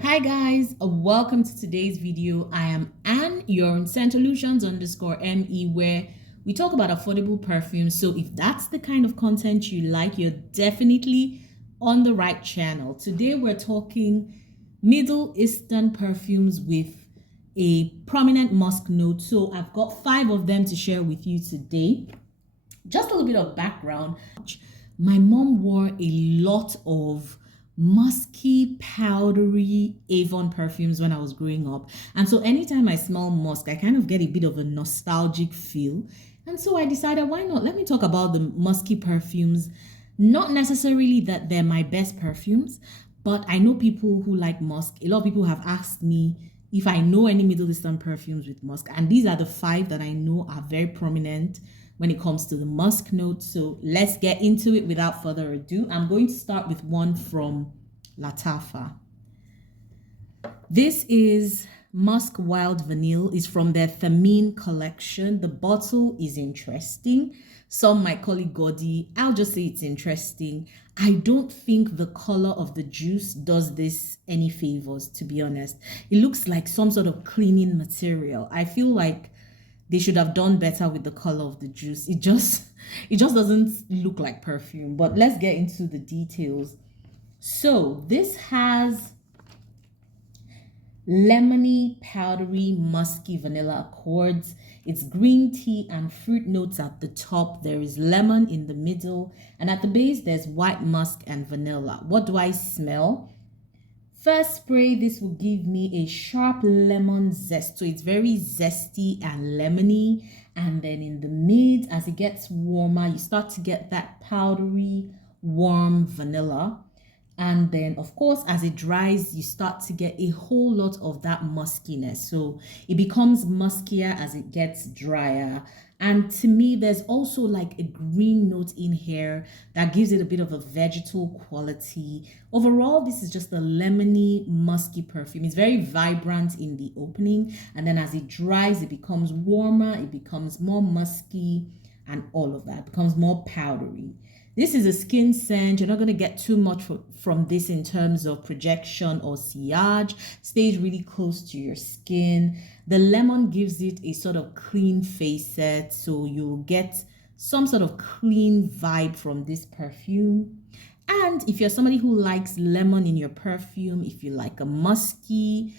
Hi guys, welcome to today's video. I am Anne, your on Scentolutions_ME, where we talk about affordable perfumes. So if that's the kind of content you like, you're definitely on the right channel. Today we're talking Middle Eastern perfumes with a prominent musk note. So I've got 5 of them to share with you today. Just a little bit of background. My mom wore a lot of musky, powdery Avon perfumes when I was growing up. And so anytime I smell musk, I kind of get a bit of a nostalgic feel. And so I decided, why not? Let me talk about the musky perfumes. Not necessarily that they're my best perfumes, but I know people who like musk. A lot of people have asked me if I know any Middle Eastern perfumes with musk. And these are the 5 that I know are very prominent when it comes to the musk note. So let's get into it without further ado. I'm going to start with one from Latafa. This is Musk Wild Vanil. It's from their Thameen collection. The bottle is interesting. Some might call it gaudy. I'll just say it's interesting. I don't think the color of the juice does this any favors, to be honest. It looks like some sort of cleaning material. I feel like they should have done better with the color of the juice. It just doesn't look like perfume. But let's get into the details. So this has lemony, powdery, musky vanilla accords. It's green tea and fruit notes at the top. There is lemon in the middle, and at the base there's white musk and vanilla. What do I smell? First spray, this will give me a sharp lemon zest. So it's very zesty and lemony. And then in the mid, as it gets warmer, you start to get that powdery, warm vanilla. And then, of course, as it dries, you start to get a whole lot of that muskiness. So it becomes muskier as it gets drier. And to me, there's also like a green note in here that gives it a bit of a vegetal quality. Overall, this is just a lemony, musky perfume. It's very vibrant in the opening. And then as it dries, it becomes warmer, it becomes more musky, and all of that. It becomes more powdery. This is a skin scent. You're not going to get too much from this in terms of projection or sillage. Stays really close to your skin. The lemon gives it a sort of clean face set. So you'll get some sort of clean vibe from this perfume. And if you're somebody who likes lemon in your perfume, if you like a musky,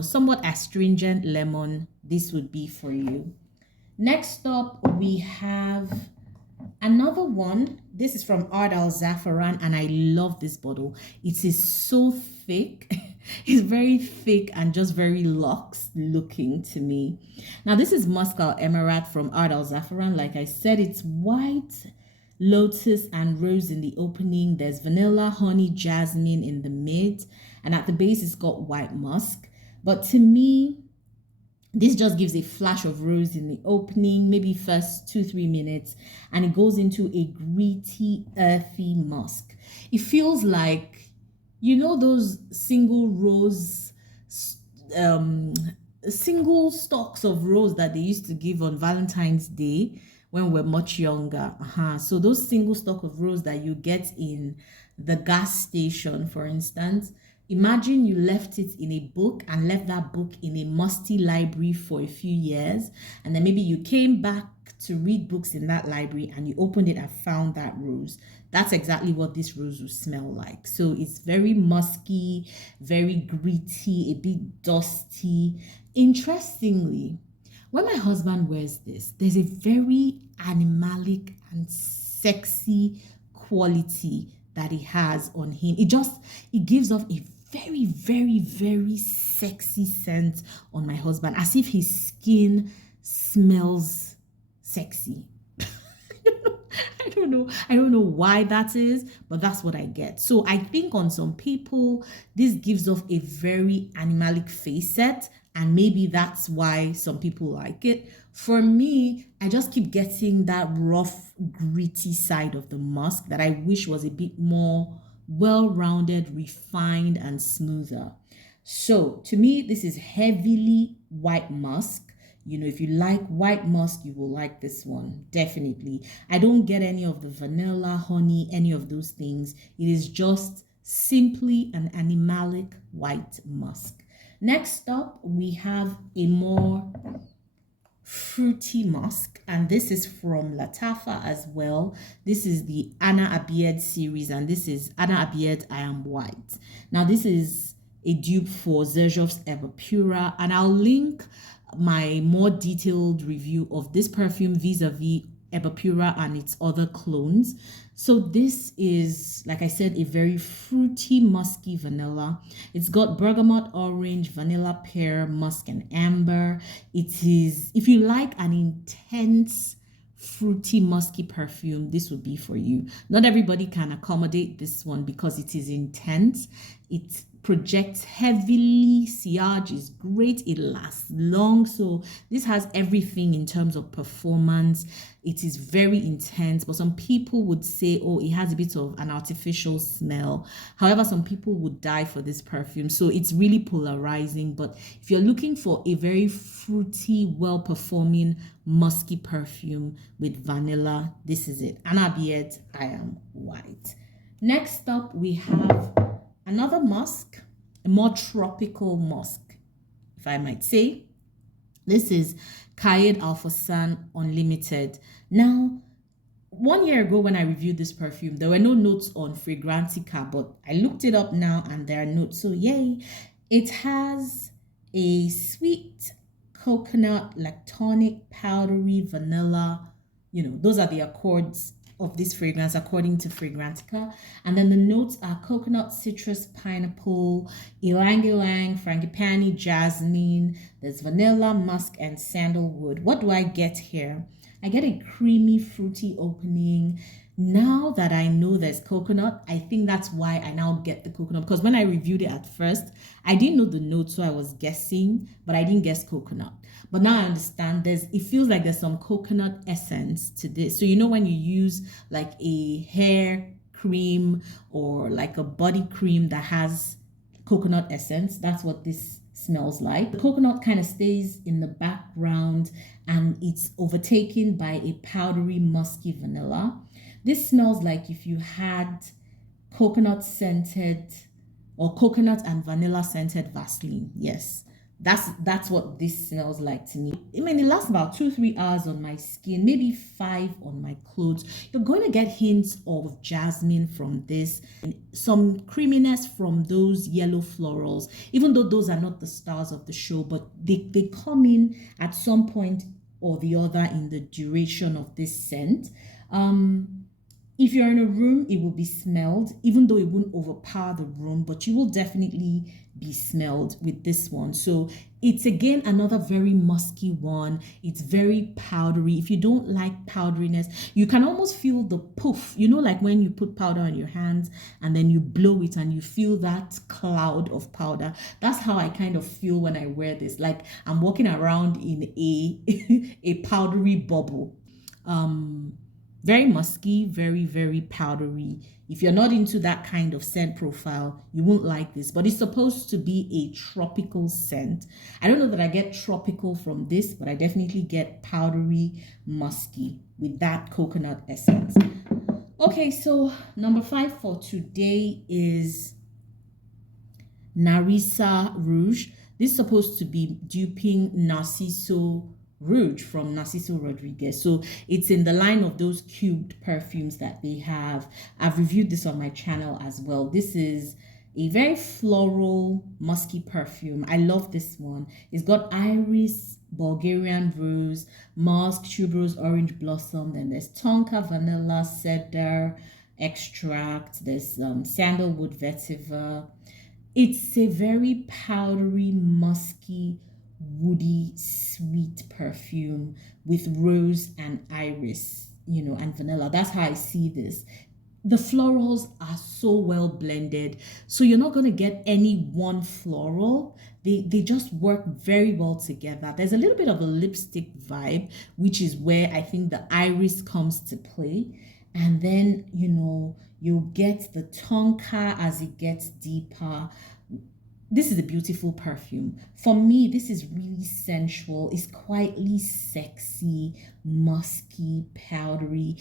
somewhat astringent lemon, this would be for you. Next up, we have another one. This is from Alasan, and I love this bottle. It is so thick. It's very thick and just very luxe looking to me. Now, this is Musk Al Emirat from Alasan. Like I said, it's white, lotus, and rose in the opening. There's vanilla, honey, jasmine in the mid, and at the base, it's got white musk. But to me, this just gives a flash of rose in the opening, maybe first 2-3 minutes, and it goes into a gritty, earthy musk. It feels like, those single stalks of rose that they used to give on Valentine's Day when we're much younger. So those single stalk of rose that you get in the gas station, for instance. Imagine you left it in a book and left that book in a musty library for a few years, and then maybe you came back to read books in that library and you opened it and found that rose. That's exactly what this rose will smell like. So it's very musky, very gritty, a bit dusty. Interestingly, when my husband wears this, there's a very animalic and sexy quality that he has on him. It gives off a very, very, very sexy scent on my husband, as if his skin smells sexy. I don't know why that is, but that's what I get. So I think on some people, this gives off a very animalic face set, and maybe that's why some people like it. For me, I just keep getting that rough, gritty side of the musk that I wish was a bit more well-rounded, refined, and smoother. So to me, this is heavily white musk. If you like white musk, you will like this one, definitely. I don't get any of the vanilla, honey, any of those things. It is just simply an animalic white musk. Next up, we have a more fruity musk, and this is from Latafa as well. This is the Anna Abied series, and this is Anna Abied I Am White. Now this is a dupe for Zerjov's Evapura, and I'll link my more detailed review of this perfume vis-a-vis Evapura and its other clones. So this is, like I said, a very fruity, musky vanilla. It's got bergamot, orange, vanilla, pear, musk, and amber. It is, if you like an intense, fruity, musky perfume, this would be for you. Not everybody can accommodate this one because it is intense. It projects heavily. Sillage is great. It lasts long. So this has everything in terms of performance. It is very intense, but some people would say, oh, it has a bit of an artificial smell. However, some people would die for this perfume. So it's really polarizing. But if you're looking for a very fruity, well-performing, musky perfume with vanilla, this is it. Anna Abied I Am White. Next up, we have another musk, a more tropical musk, if I might say. This is Kayed Alphasan Unlimited. Now, 1 year ago when I reviewed this perfume, there were no notes on Fragrantica, but I looked it up now and there are notes. So yay! It has a sweet coconut, lactonic, powdery, vanilla. You know, those are the accords of this fragrance according to Fragrantica. And then the notes are coconut, citrus, pineapple, ylang ylang, frangipani, jasmine. There's vanilla, musk, and sandalwood. What do I get here? I get a creamy, fruity opening. Now that I know there's coconut, I think that's why I now get the coconut. Because when I reviewed it at first, I didn't know the notes, so I was guessing, but I didn't guess coconut. But now I understand it feels like there's some coconut essence to this. So you know when you use like a hair cream or like a body cream that has coconut essence, that's what this smells like. The coconut kind of stays in the background and it's overtaken by a powdery, musky vanilla. This smells like if you had coconut scented or coconut and vanilla scented Vaseline. Yes, that's what this smells like to me. I mean, it lasts about 2-3 hours on my skin, maybe 5 on my clothes. You're going to get hints of jasmine from this, and some creaminess from those yellow florals, even though those are not the stars of the show, but they come in at some point or the other in the duration of this scent. If you're in a room, it will be smelled, even though it won't overpower the room, but you will definitely be smelled with this one. So it's again another very musky one. It's very powdery. If you don't like powderiness, you can almost feel the poof, you know, like when you put powder on your hands and then you blow it and you feel that cloud of powder. That's how I kind of feel when I wear this, like I'm walking around in a powdery bubble. Very musky, very, very powdery. If you're not into that kind of scent profile, you won't like this, but it's supposed to be a tropical scent. I don't know that I get tropical from this, but I definitely get powdery, musky with that coconut essence. Okay, so number 5 for today is Narcissus Rouge. This is supposed to be duping Narcissus Rouge from Narciso Rodriguez. So it's in the line of those cubed perfumes that they have. I've reviewed this on my channel as well. This is a very floral, musky perfume. I love this one. It's got iris, Bulgarian rose, musk, tuberose, orange blossom. Then there's tonka, vanilla, cedar extract. There's sandalwood, vetiver. It's a very powdery, musky, woody, sweet perfume with rose and iris, you know, and vanilla. That's how I see this. The florals are so well blended, so you're not going to get any one floral. They just work very well together. There's a little bit of a lipstick vibe, which is where I think the iris comes to play. And then, you know, you'll get the tonka as it gets deeper. This is a beautiful perfume. For me, this is really sensual. It's quietly sexy, musky, powdery.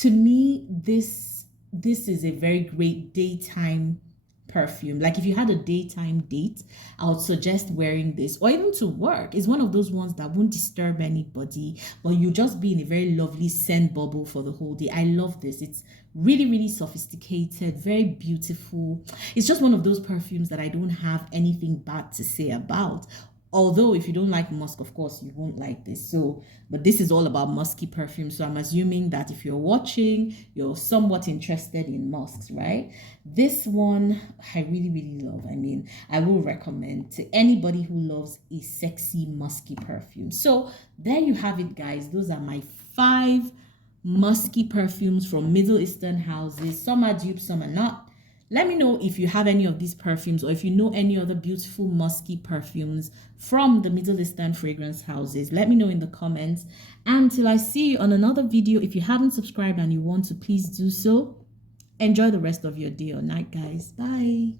To me, this is a very great daytime perfume. Like if you had a daytime date, I would suggest wearing this, or even to work. It's one of those ones that won't disturb anybody, but you'll just be in a very lovely scent bubble for the whole day. I love this. It's really, really sophisticated, very beautiful. It's just one of those perfumes that I don't have anything bad to say about. Although if you don't like musk, of course you won't like this. So, but this is all about musky perfume, so I'm assuming that if you're watching, you're somewhat interested in musks, right? This one I really, really love. I mean, I will recommend to anybody who loves a sexy musky perfume. So there you have it, guys. Those are my 5 musky perfumes from Middle Eastern houses. Some are dupes, some are not. Let me know if you have any of these perfumes, or if you know any other beautiful musky perfumes from the Middle Eastern fragrance houses. Let me know in the comments. And till I see you on another video, if you haven't subscribed and you want to, please do so. Enjoy the rest of your day or night, guys. Bye.